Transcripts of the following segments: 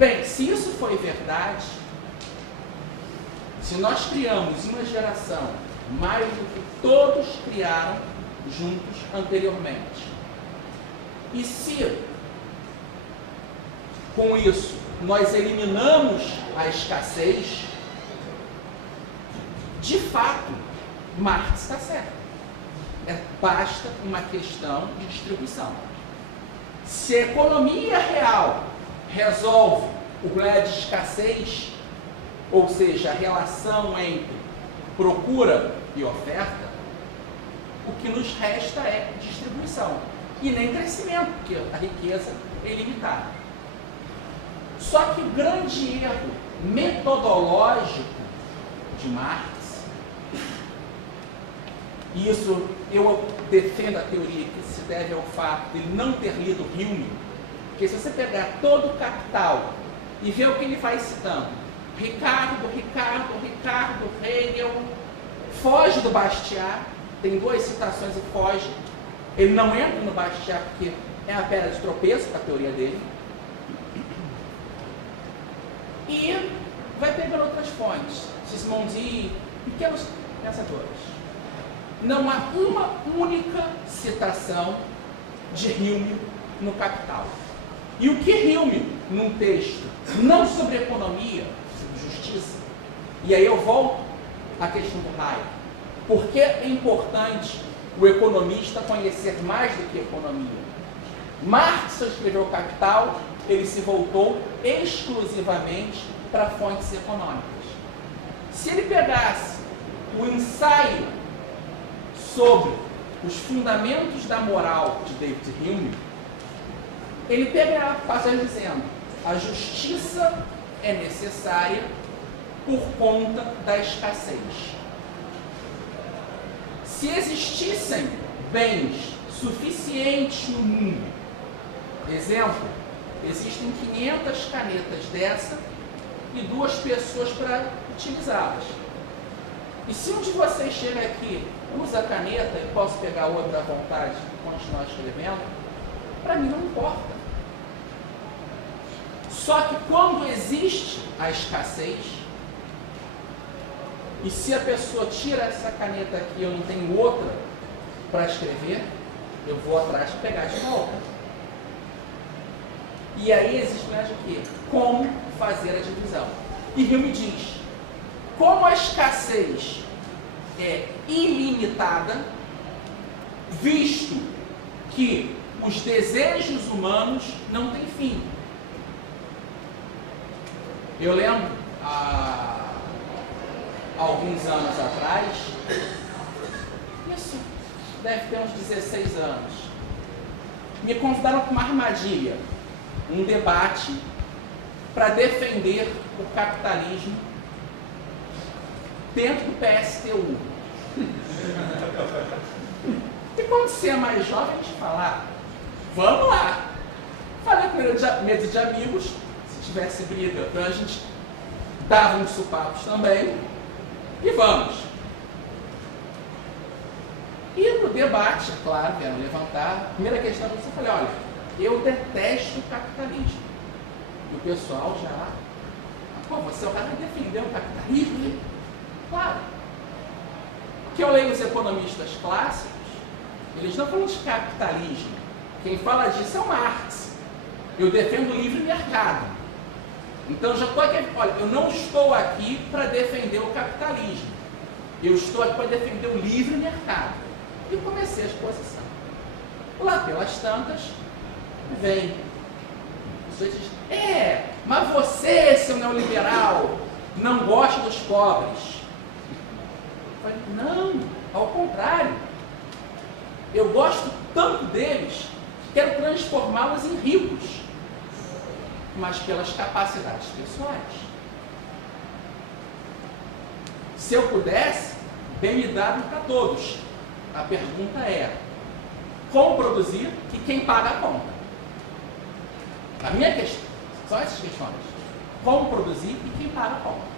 Bem, se isso foi verdade, se nós criamos em uma geração mais do que todos criaram juntos anteriormente, e se com isso nós eliminamos a escassez, de fato, Marx está certo. Basta uma questão de distribuição. Se a economia real resolve o problema de escassez, ou seja, a relação entre procura e oferta, o que nos resta é distribuição e nem crescimento, porque a riqueza é ilimitada. Só que o grande erro metodológico de Marx, e isso eu defendo a teoria que se deve ao fato de ele não ter lido Hume, porque se você pegar todo o Capital e ver o que ele vai citando, Ricardo, Hegel, foge do Bastiat, tem duas citações e foge, ele não entra no Bastiat porque é a pedra de tropeço para a teoria dele, e vai pegando outras fontes, Sismondi, pequenos pensadores. Não há uma única citação de Hume no Capital. E o que Hume, num texto, não sobre economia, sobre justiça, e aí eu volto à questão do Hayek, por que é importante o economista conhecer mais do que economia? Marx, ao escrever o Capital, ele se voltou exclusivamente para fontes econômicas. Se ele pegasse o ensaio sobre os fundamentos da moral de David Hume, ele pega a passagem dizendo: a justiça é necessária por conta da escassez. Se existissem bens suficientes no mundo, exemplo, existem 500 canetas dessa e 2 pessoas para utilizá-las. E se um de vocês chega aqui, usa a caneta e posso pegar outra à vontade e continuar escrevendo, para mim não importa. Só que quando existe a escassez, e se a pessoa tira essa caneta aqui e eu não tenho outra para escrever, eu vou atrás de pegar de volta. E aí existe o quê? Como fazer a divisão. E Hume diz, como a escassez é ilimitada, visto que os desejos humanos não têm fim. Eu lembro, há alguns anos atrás, isso deve ter uns 16 anos, me convidaram para uma armadilha, um debate para defender o capitalismo dentro do PSTU. E quando você é mais jovem, a gente fala, vamos lá. Falei com mesa de amigos, se tivesse briga, então a gente dava uns supapos também, e vamos. E no debate, claro, vieram levantar, a primeira questão que eu falei, olha, eu detesto o capitalismo. E o pessoal já, pô, você é o cara que defendeu o capitalismo? Claro. Porque eu leio os economistas clássicos, eles não falam de capitalismo. Quem fala disso é o Marx. Eu defendo o livre mercado. Então já estou aqui, olha, eu não estou aqui para defender o capitalismo. Eu estou aqui para defender o livre mercado. E comecei a exposição. Lá pelas tantas, vem. Os outros dizem, mas você, seu neoliberal, não gosta dos pobres. Eu falei, não, ao contrário. Eu gosto tanto deles, quero transformá-los em ricos, mas pelas capacidades pessoais. Se eu pudesse, bem me dado para todos. A pergunta é, como produzir e quem paga a conta? A minha questão, são essas questões. Como produzir e quem paga a conta?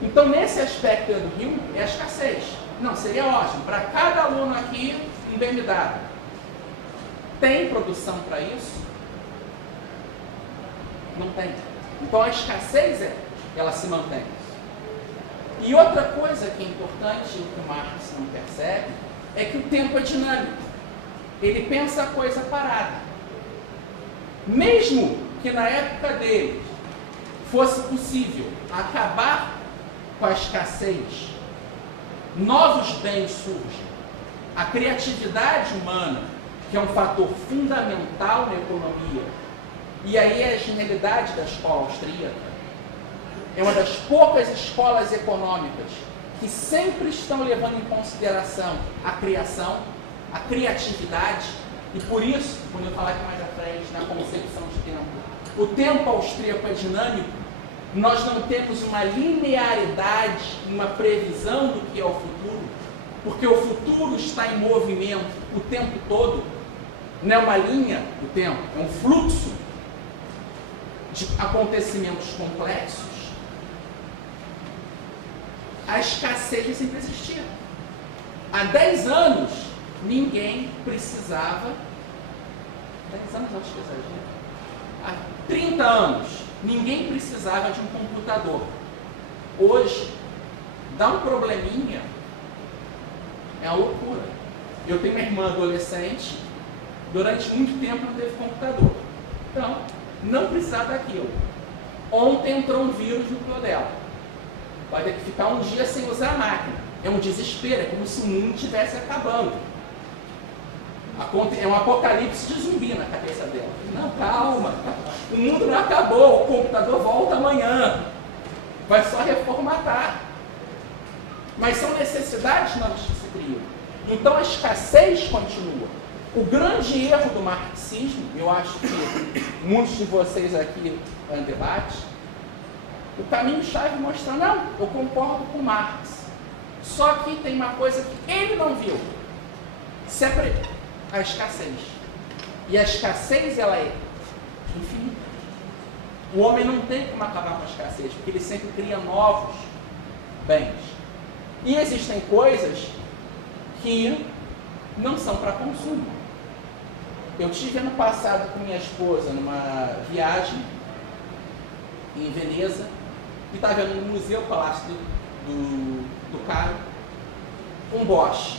Então, nesse aspecto do Hume, é a escassez. Não, seria ótimo. Para cada aluno aqui, um BMW. Tem produção para isso? Não tem. Então a escassez, ela se mantém. E outra coisa que é importante, e que o Marx não percebe, é que o tempo é dinâmico. Ele pensa a coisa parada. Mesmo que na época dele fosse possível acabar com a escassez, novos bens surgem. A criatividade humana, que é um fator fundamental na economia, e aí é a genialidade da escola austríaca, é uma das poucas escolas econômicas que sempre estão levando em consideração a criação, a criatividade, e por isso, quando eu falar aqui mais à frente, na concepção de tempo, o tempo austríaco é dinâmico, nós não temos uma linearidade, uma previsão do que é o futuro, porque o futuro está em movimento o tempo todo, não é uma linha do tempo, é um fluxo de acontecimentos complexos. A escassez sempre existia. Há 10 anos, ninguém precisava... 10 anos, acho que é exagero. Há 30 anos, ninguém precisava de um computador. Hoje, dá um probleminha, é uma loucura. Eu tenho uma irmã adolescente, durante muito tempo não teve computador. Então, não precisava daquilo. Ontem entrou um vírus no computador dela. Vai ter que ficar um dia sem usar a máquina. É um desespero, é como se o mundo estivesse acabando. É um apocalipse de zumbi na cabeça dela. Não, calma. O mundo não acabou, o computador volta amanhã. Vai só reformatar. Mas são necessidades novas que se criam. Então a escassez continua. O grande erro do marxismo, eu acho que muitos de vocês aqui em debate, o caminho-chave mostra, não, eu concordo com Marx. Só que tem uma coisa que ele não viu. Sempre a escassez. E a escassez, ela é infinita. O homem não tem como acabar com a escassez, porque ele sempre cria novos bens. E existem coisas que não são para consumo. Eu tive ano passado com minha esposa numa viagem em Veneza e estava vendo no museu Palácio do Cairo um Bosch.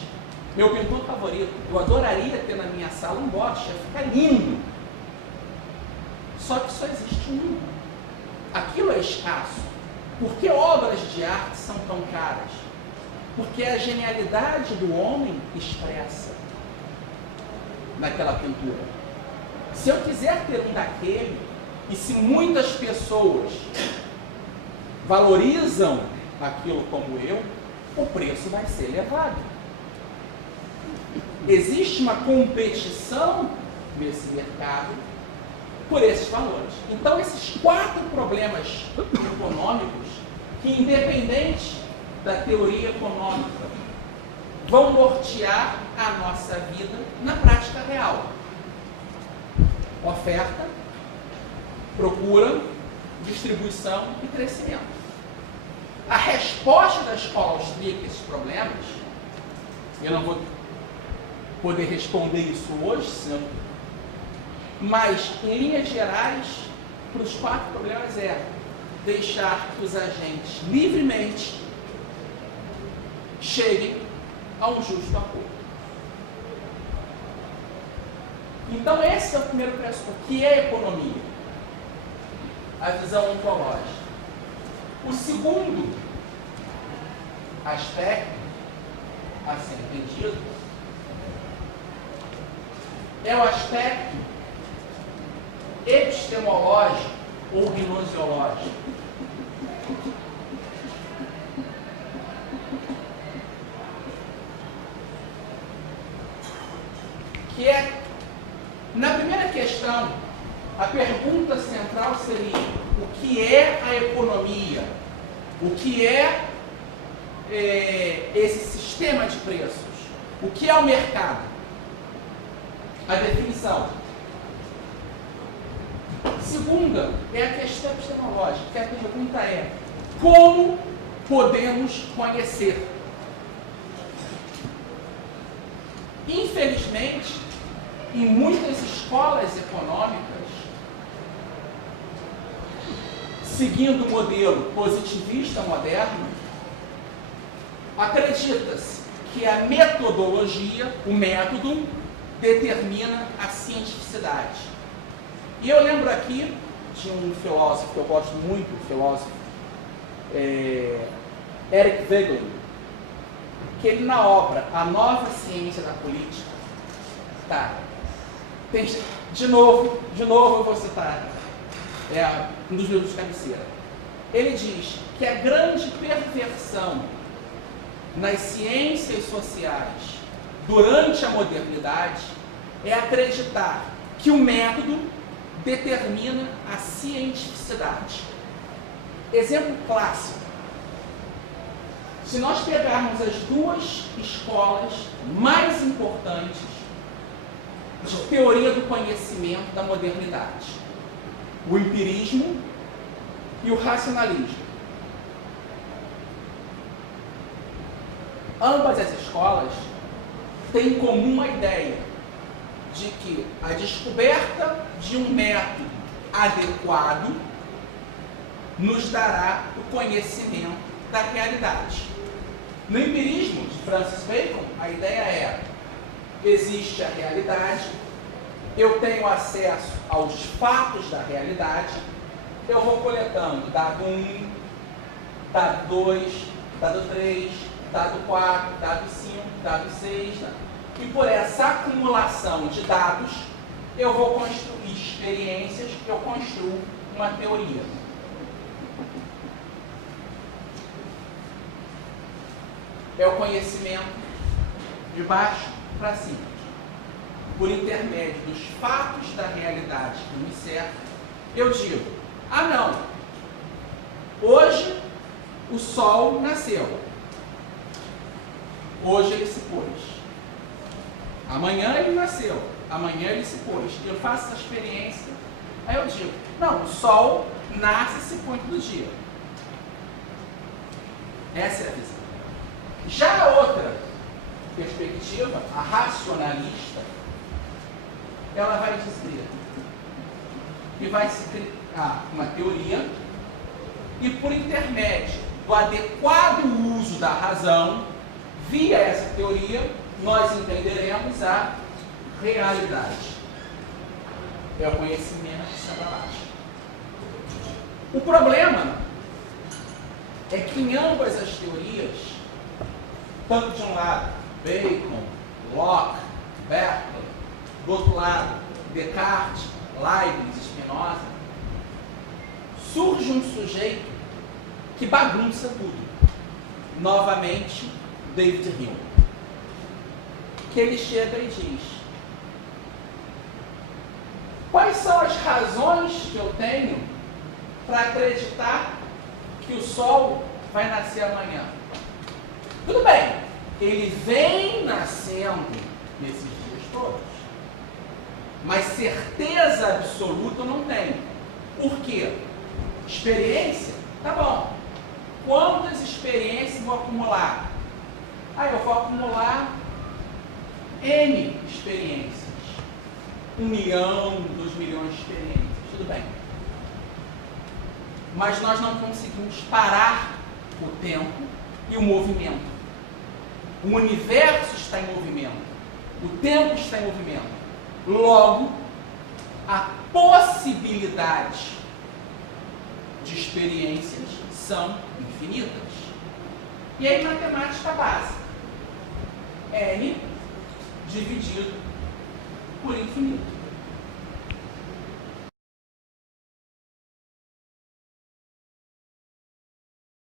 Meu pintor favorito. Eu adoraria ter na minha sala um Bosch, ia ficar lindo. Só que só existe um. Aquilo é escasso. Por que obras de arte são tão caras? Porque a genialidade do homem expressa naquela pintura. Se eu quiser ter um daquele, e se muitas pessoas valorizam aquilo como eu, o preço vai ser elevado. Existe uma competição nesse mercado por esses valores. Então, esses 4 problemas econômicos, que independente da teoria econômica, vão nortear a nossa vida na prática real. Oferta, procura, distribuição e crescimento. A resposta da escola austríaca a esses problemas, eu não vou poder responder isso hoje, senão, mas, em linhas gerais, para os 4 problemas é deixar que os agentes livremente cheguem a um justo acordo. Então, esse é o primeiro pressuposto. O que é economia? A visão ontológica. O segundo aspecto a ser entendido é o aspecto epistemológico ou gnoseológico. Que é, na primeira questão, a pergunta central seria: o que é a economia? O que é esse sistema de preços? O que é o mercado? A definição. Segunda é a questão epistemológica, que a pergunta é: como podemos conhecer? Infelizmente, em muitas escolas econômicas, seguindo o modelo positivista moderno, acredita-se que a metodologia, o método, determina a cientificidade. E eu lembro aqui de um filósofo que eu gosto muito, o filósofo Eric Voegelin, que ele, na obra A Nova Ciência da Política, de novo eu vou citar um dos livros de cabeceira. Ele diz que a grande perversão nas ciências sociais durante a modernidade é acreditar que o método determina a cientificidade. Exemplo clássico. Se nós pegarmos as duas escolas mais importantes de teoria do conhecimento da modernidade, o empirismo e o racionalismo. Ambas as escolas têm em comum a ideia de que a descoberta de um método adequado nos dará o conhecimento da realidade. No empirismo de Francis Bacon, a ideia é: existe a realidade, eu tenho acesso aos fatos da realidade, eu vou coletando dado 1, dado 2, dado 3, dado 4, dado 5, dado 6, e por essa acumulação de dados, eu vou construir experiências, eu construo uma teoria. É o conhecimento de baixo para cima, por intermédio dos fatos da realidade que me cercam. Eu digo: ah não, hoje o sol nasceu, hoje ele se pôs, amanhã ele nasceu, amanhã ele se pôs. Eu faço essa experiência, aí eu digo: não, o sol nasce e se põe todo dia. Essa é a visão. Já a outra perspectiva, a racionalista, ela vai dizer que vai se criar uma teoria e, por intermédio do adequado uso da razão, via essa teoria, nós entenderemos a realidade. É o conhecimento de cima a baixo. O problema é que em ambas as teorias, tanto de um lado, Bacon, Locke, Berkeley, do outro lado, Descartes, Leibniz, Spinoza, surge um sujeito que bagunça tudo. Novamente, David Hume. Que ele chega e diz: quais são as razões que eu tenho para acreditar que o sol vai nascer amanhã? Tudo bem, ele vem nascendo nesses dias todos, mas certeza absoluta eu não tenho. Por quê? Experiência? Tá bom. Quantas experiências vou acumular? Eu vou acumular N experiências. 1 milhão, 2 milhões de experiências. Tudo bem. Mas nós não conseguimos parar o tempo e o movimento. O universo está em movimento. O tempo está em movimento. Logo, a possibilidade de experiências são infinitas. E aí, matemática básica. N dividido por infinito.